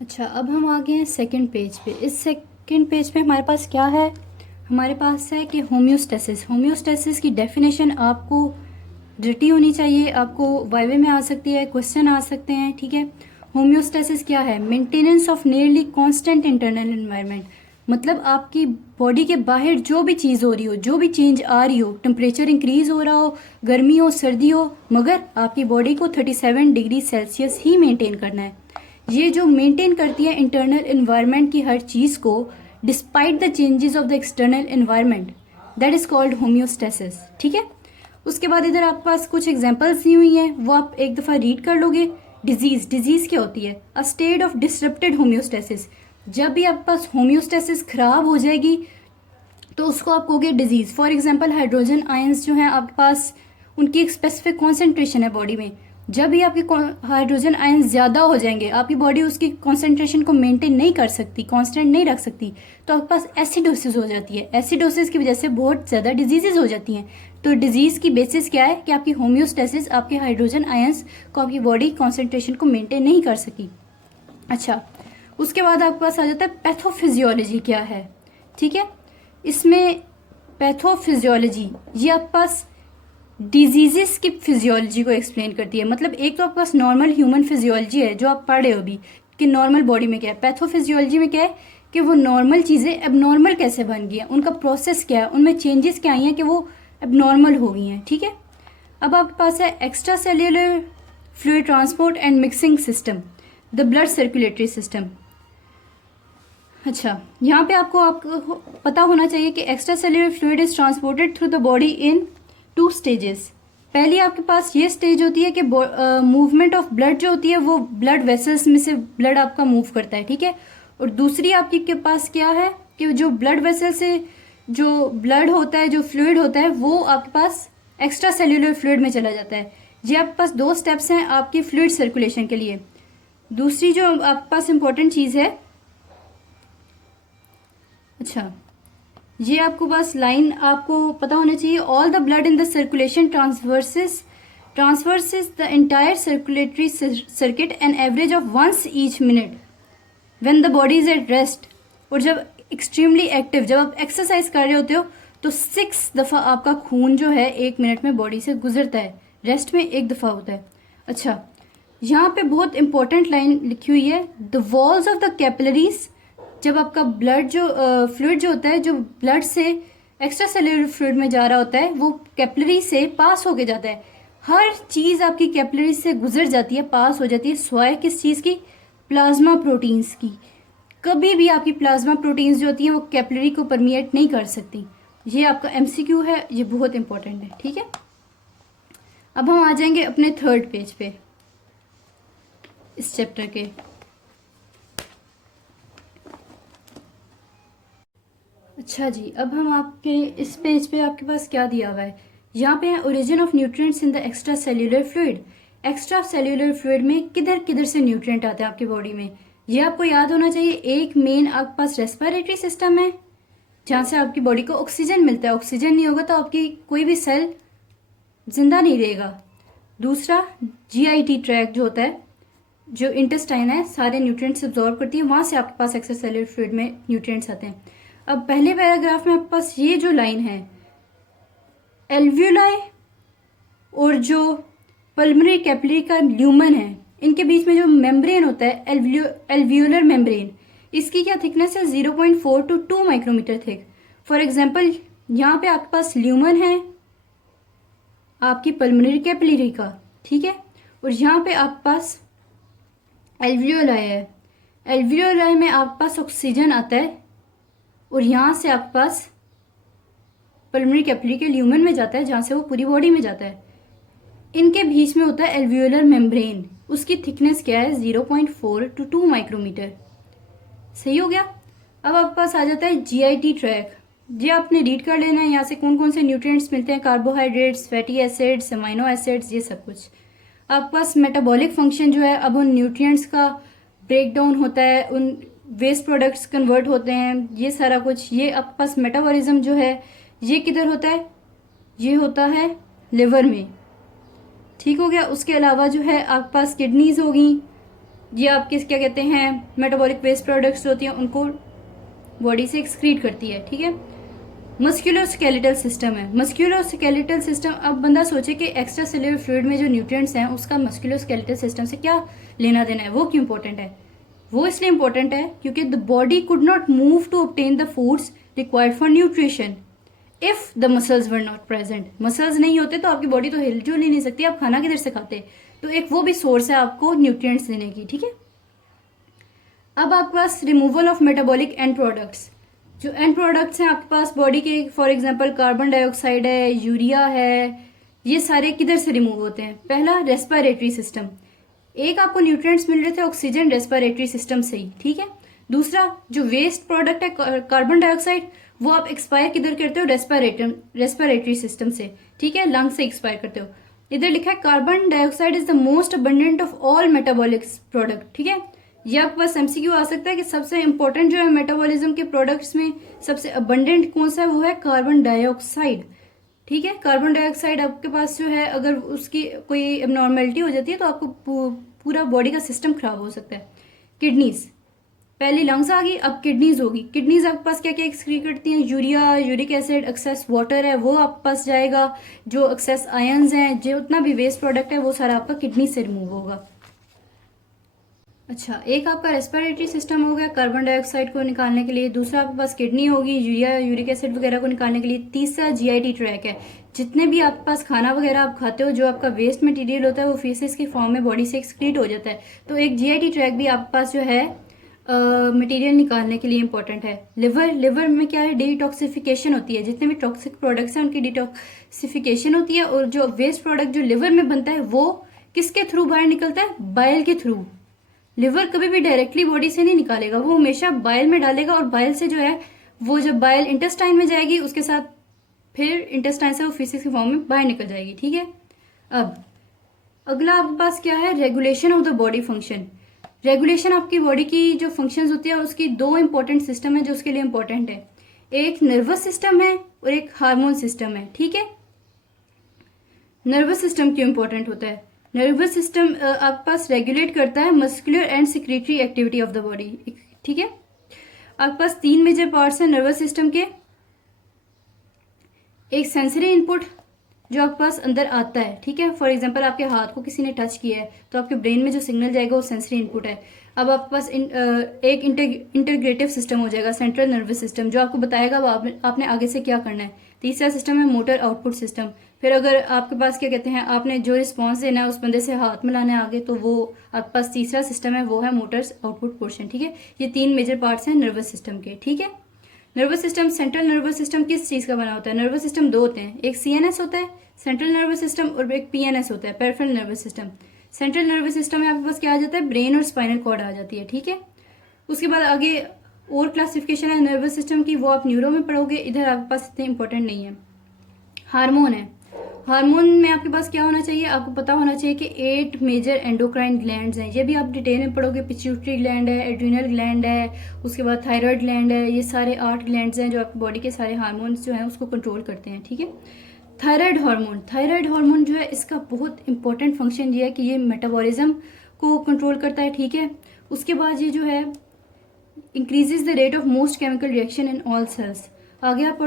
अच्छा, अब हम आ गए हैं सेकंड पेज पे। इस सेकंड पेज पे हमारे पास क्या है? हमारे पास है कि होम्योस्टेसिस। होम्योस्टेसिस की डेफिनेशन आपको रटी होनी चाहिए, आपको वाइवे में आ सकती है, क्वेश्चन आ सकते हैं, ठीक है। होम्योस्टेसिस क्या है? Maintenance of nearly constant internal environment. मतलब आपकी बॉडी के बाहर जो भी चीज़ हो रही हो, जो भी चेंज आ रही हो, टेम्परेचर इंक्रीज हो रहा हो, गर्मी हो, सर्दी हो, मगर आपकी बॉडी को 37 डिग्री सेल्सियस ही मेंटेन करना है। ये जो मेंटेन करती है इंटरनल एनवायरनमेंट की हर चीज़ को, despite the changes of the external environment, that is called homeostasis, ठीक है। उसके बाद इधर आपके पास कुछ एग्जांपल्स दी हुई हैं, वो आप एक दफ़ा रीड कर लोगे। डिजीज क्या होती है? A state of disrupted homeostasis. जब भी आपके पास होम्योस्टेसिस खराब हो जाएगी तो उसको आप कहोगे disease. For example hydrogen ions जो हैं आपके पास, उनकी एक स्पेसिफिक कॉन्सेंट्रेशन है बॉडी में। जब भी आपके हाइड्रोजन आयंस ज़्यादा हो जाएंगे, आपकी बॉडी उसकी कॉन्सेंट्रेशन को मेंटेन नहीं कर सकती, कांस्टेंट नहीं रख सकती, तो आपके पास एसिडोसिस हो जाती है। एसिडोसिस की वजह से बहुत ज़्यादा डिजीजेज हो जाती हैं। तो डिजीज़ की बेसिस क्या है कि आपकी होम्योस्टेसिस, आपके हाइड्रोजन आयंस को आपकी बॉडी कॉन्सेंट्रेशन को मेंटेन नहीं कर सकी। अच्छा, उसके बाद आपके पास आ जाता है पैथोफिजियोलॉजी क्या है, ठीक है। इसमें पैथोफिजियोलॉजी ये आपके पास डिजीजेस की फिजियोलॉजी को एक्सप्लेन करती है। मतलब एक तो आपके पास नॉर्मल ह्यूमन फिजियोलॉजी है जो आप पढ़ रहे हो अभी कि नॉर्मल बॉडी में क्या है। पैथोफिजियोलॉजी में क्या है कि वो नॉर्मल चीज़ें एबनॉर्मल कैसे बन गई हैं, उनका प्रोसेस क्या है, उनमें चेंजेस क्या आई हैं कि वो एबनॉर्मल हो गई हैं, ठीक है। अब आपके पास है extra cellular fluid transport and mixing system, the blood circulatory system. अच्छा, यहाँ पे आपको पता होना चाहिए कि extra cellular fluid is transported through the body in 2 stages. पहली आपके पास ये स्टेज होती है कि मूवमेंट ऑफ ब्लड जो होती है वो ब्लड वेसल्स में से ब्लड आपका मूव करता है, ठीक है। और दूसरी आपके के पास क्या है कि जो ब्लड वेसल से जो ब्लड होता है, जो फ्लूइड होता है, वो आपके पास एक्स्ट्रा सेल्यूलर फ्लूइड में चला जाता है। ये आपके पास 2 स्टेप्स हैं आपकी फ्लूइड सर्कुलेशन के लिए। दूसरी जो आपके पास इंपॉर्टेंट चीज़ है, अच्छा, ये आपको बस लाइन आपको पता होना चाहिए। All the blood in the circulation traverses the entire circulatory circuit an average of once each minute when the body is at rest. और जब एक्सट्रीमली एक्टिव, जब आप एक्सरसाइज कर रहे होते हो, तो 6 दफ़ा आपका खून जो है 1 मिनट में बॉडी से गुजरता है। रेस्ट में 1 दफ़ा होता है। अच्छा, यहाँ पे बहुत इंपॉर्टेंट लाइन लिखी हुई है, the walls of the capillaries. जब आपका ब्लड जो फ्लूइड जो होता है, जो ब्लड से एक्स्ट्रा सेल्यूलर फ्लूइड में जा रहा होता है, वो कैपिलरी से पास होके जाता है। हर चीज़ आपकी कैपिलरी से गुजर जाती है, पास हो जाती है, स्वाय किस चीज़ की? प्लाज्मा प्रोटीन्स की। कभी भी आपकी प्लाज्मा प्रोटीन्स जो होती हैं वो कैपिलरी को परमिएट नहीं कर सकती। ये आपका एमसीक्यू है, ये बहुत इंपॉर्टेंट है, ठीक है। अब हम आ जाएंगे अपने थर्ड पेज पे इस चैप्टर के। अच्छा जी, अब हम आपके इस पेज पे आपके पास क्या दिया हुआ है? यहाँ पे है origin of nutrients in the extra cellular fluid. Extra cellular fluid में किधर किधर से न्यूट्रिएंट आते हैं आपकी बॉडी में, ये आपको याद होना चाहिए। एक मेन आपके पास रेस्पिरेटरी सिस्टम है जहाँ से आपकी बॉडी को ऑक्सीजन मिलता है। ऑक्सीजन नहीं होगा तो आपकी कोई भी सेल जिंदा नहीं रहेगा। दूसरा जीआईटी ट्रैक जो होता है, जो इंटेस्टाइन है, सारे न्यूट्रिएंट्स अब्जॉर्ब करती है, वहाँ से आपके पास एक्स्ट्रा सेल्यूलर फ्लूइड में न्यूट्रिएंट्स आते हैं। अब पहले पैराग्राफ में आपके पास ये जो लाइन है, एल्व्यूलाई और जो पल्मोनरी कैपिलरी का ल्यूमन है, इनके बीच में जो मेम्ब्रेन होता है, एल्व्यूलर मेम्ब्रेन, इसकी क्या थिकनेस है? 0.4 to 2 micrometer thick. For example, यहाँ पे आपके पास ल्यूमन है आपकी पल्मोनरी कैपिलरी का, ठीक है। और यहाँ पे आपके पास एल्व्यूलाई है। एल्व्यूलाई में आपके पास ऑक्सीजन आता है और यहाँ से आपके पास पल्मोनरी कैपिलरी के ल्यूमन में जाता है, जहाँ से वो पूरी बॉडी में जाता है। इनके बीच में होता है एल्व्यूलर मेम्ब्रेन, उसकी थिकनेस क्या है? 0.4 to 2 माइक्रोमीटर। सही हो गया। अब आपके पास आ जाता है जीआईटी ट्रैक। ये आपने रीड कर लेना है, यहाँ से कौन कौन से न्यूट्रिएंट्स मिलते हैं, carbohydrates, fatty acids, amino acids, ये सब कुछ। आपके पास मेटाबॉलिक फंक्शन जो है, अब उन न्यूट्रिएंट्स का ब्रेक डाउन होता है, उन वेस्ट प्रोडक्ट्स कन्वर्ट होते हैं, ये सारा कुछ। ये आपके पास मेटाबॉलिज्म जो है ये किधर होता है? ये होता है लिवर में, ठीक हो गया। उसके अलावा जो है आपके पास किडनीज होगी, ये आपके क्या कहते हैं मेटाबॉलिक वेस्ट प्रोडक्ट्स होती हैं उनको बॉडी से एक्सक्रीट करती है, ठीक है। मस्कुलोस्केलेटल सिस्टम है। मस्कुलोस्केलेटल सिस्टम, अब बंदा सोचे कि एक्स्ट्रा सेल्युलर फ्लूइड में जो न्यूट्रिएंट्स हैं उसका मस्कुलोस्केलेटल सिस्टम से क्या लेना देना है, वो क्यों इंपॉर्टेंट है? वो इसलिए इंपॉर्टेंट है क्योंकि the body could not move to obtain the foods required for nutrition if the muscles were not present. Muscles नहीं होते तो आपकी बॉडी तो हिलजुल ही नहीं सकती, आप खाना किधर से खाते? तो एक वो भी सोर्स है आपको न्यूट्रिएंट्स देने की, ठीक है। अब आपके पास removal of metabolic end products, जो एंड प्रोडक्ट्स हैं आपके पास बॉडी के, फॉर एग्जांपल कार्बन डाइऑक्साइड है, यूरिया है, ये सारे किधर से रिमूव होते हैं? पहला रेस्पिरेटरी सिस्टम, एक आपको न्यूट्रिएंट्स मिल रहे थे ऑक्सीजन रेस्पिरेटरी सिस्टम से ही, ठीक है। दूसरा जो वेस्ट प्रोडक्ट है कार्बन डाइऑक्साइड, वो आप एक्सपायर किधर करते हो? रेस्पिरेटरी सिस्टम से, ठीक है, लंग से एक्सपायर करते हो। इधर लिखा है carbon dioxide is the most abundant of all metabolic product, ठीक है। ये आपके पास एमसीक्यू आ सकता है कि सबसे इंपॉर्टेंट जो है मेटाबॉलिज्म के प्रोडक्ट्स में सबसे अबंडेंट कौन सा है? वो है कार्बन डाइऑक्साइड, ठीक है। कार्बन डाइऑक्साइड आपके पास जो है अगर उसकी कोई एबनॉर्मेलिटी हो जाती है तो आपको पूरा बॉडी का सिस्टम खराब हो सकता है। किडनीज, पहले लंग्स आ गई, अब किडनीज होगी। किडनीज आपके पास क्या क्या एक्सक्रीट करती हैं? Urea, uric acid, excess water है वो आपके पास जाएगा, जो एक्सेस आयंस हैं, जो उतना भी वेस्ट प्रोडक्ट है वो सारा आपका किडनी से रिमूव होगा। अच्छा, एक आपका रेस्पिरेटरी सिस्टम हो गया कार्बन डाइऑक्साइड को निकालने के लिए, दूसरा आपके पास किडनी होगी यूरिया, यूरिक एसिड वगैरह को निकालने के लिए, तीसरा जीआईटी ट्रैक है। जितने भी आपके पास खाना वगैरह आप खाते हो, जो आपका वेस्ट मटेरियल होता है वो फेसेस के फॉर्म में बॉडी से एक्सक्रीट हो जाता है, तो एक जीआईटी ट्रैक भी आपके पास जो है मटेरियल निकालने के लिए इंपॉर्टेंट है। लिवर में क्या है? डिटॉक्सिफिकेशन होती है, जितने भी टॉक्सिक प्रोडक्ट्स हैं उनकी डिटॉक्सिफिकेशन होती है, और जो वेस्ट प्रोडक्ट जो लिवर में बनता है वो किसके थ्रू बाहर निकलता है? बाइल के थ्रू। लिवर कभी भी डायरेक्टली बॉडी से नहीं निकालेगा, वो हमेशा बाइल में डालेगा, और बाइल से जो है वो जब बाइल इंटेस्टाइन में जाएगी उसके साथ फिर इंटेस्टाइन से वो फीसिस के फॉर्म में बाहर निकल जाएगी, ठीक है। अब अगला आपके पास क्या है? Regulation of the body function. Regulation आपकी बॉडी की जो फंक्शंस होती है उसकी दो इंपॉर्टेंट सिस्टम है जो उसके लिए इंपॉर्टेंट है, एक नर्वस सिस्टम है और एक हार्मोन सिस्टम है, ठीक है। नर्वस सिस्टम क्यों इंपॉर्टेंट होता है? नर्वस सिस्टम आपके पास रेगुलेट करता है muscular and secretory activity of the body, ठीक है। आपके पास तीन मेजर पार्ट्स हैं नर्वस सिस्टम के। एक सेंसरी इनपुट जो आपके पास अंदर आता है, ठीक है। फॉर एग्जांपल आपके हाथ को किसी ने टच किया है तो आपके ब्रेन में जो सिग्नल जाएगा वो सेंसरी इनपुट है। अब आपके पास एक इंटीग्रेटिव सिस्टम हो जाएगा सेंट्रल नर्वस सिस्टम, जो आपको बताएगा वो आपने आगे से क्या करना है। तीसरा सिस्टम है मोटर आउटपुट सिस्टम। फिर अगर आपके पास क्या कहते हैं आपने जो रिस्पॉन्स देना है उस बंदे से हाथ मिलाना है आगे, तो वो आपके पास तीसरा सिस्टम है, वो है मोटर्स आउटपुट पोर्शन, ठीक है। ये तीन मेजर पार्ट्स हैं नर्वस सिस्टम के, ठीक है। Nervous system, central nervous system किस चीज का बना होता है? नर्वस सिस्टम दो होते हैं, एक सीएनएस होता है सेंट्रल नर्वस सिस्टम, और एक पीएनएस होता है peripheral nervous system. Central nervous system में आपके पास क्या आ जाता है? ब्रेन और स्पाइनल कॉर्ड आ जाती है, ठीक है। उसके बाद आगे और क्लासिफिकेशन है नर्वस सिस्टम की, वो आप न्यूरो में पढ़ोगे, इधर आपके पास इतने इंपॉर्टेंट नहीं है। हार्मोन है, हार्मोन में आपके पास क्या होना चाहिए? आपको पता होना चाहिए कि 8 मेजर एंडोक्राइन ग्लैंड्स हैं, ये भी आप डिटेल में पढ़ोगे। पिट्यूटरी ग्लैंड है, एड्रिनल ग्लैंड है, उसके बाद थायराइड ग्लैंड है, ये सारे 8 ग्लैंड्स हैं जो आपकी बॉडी के सारे हार्मोन्स जो हैं उसको कंट्रोल करते हैं, ठीक है। थायराइड हार्मोन जो है इसका बहुत इंपॉर्टेंट फंक्शन ये है कि ये मेटाबॉलिज्म को कंट्रोल करता है, ठीक है। उसके बाद ये जो है increases the rate of most chemical reaction in all cells. आगे आप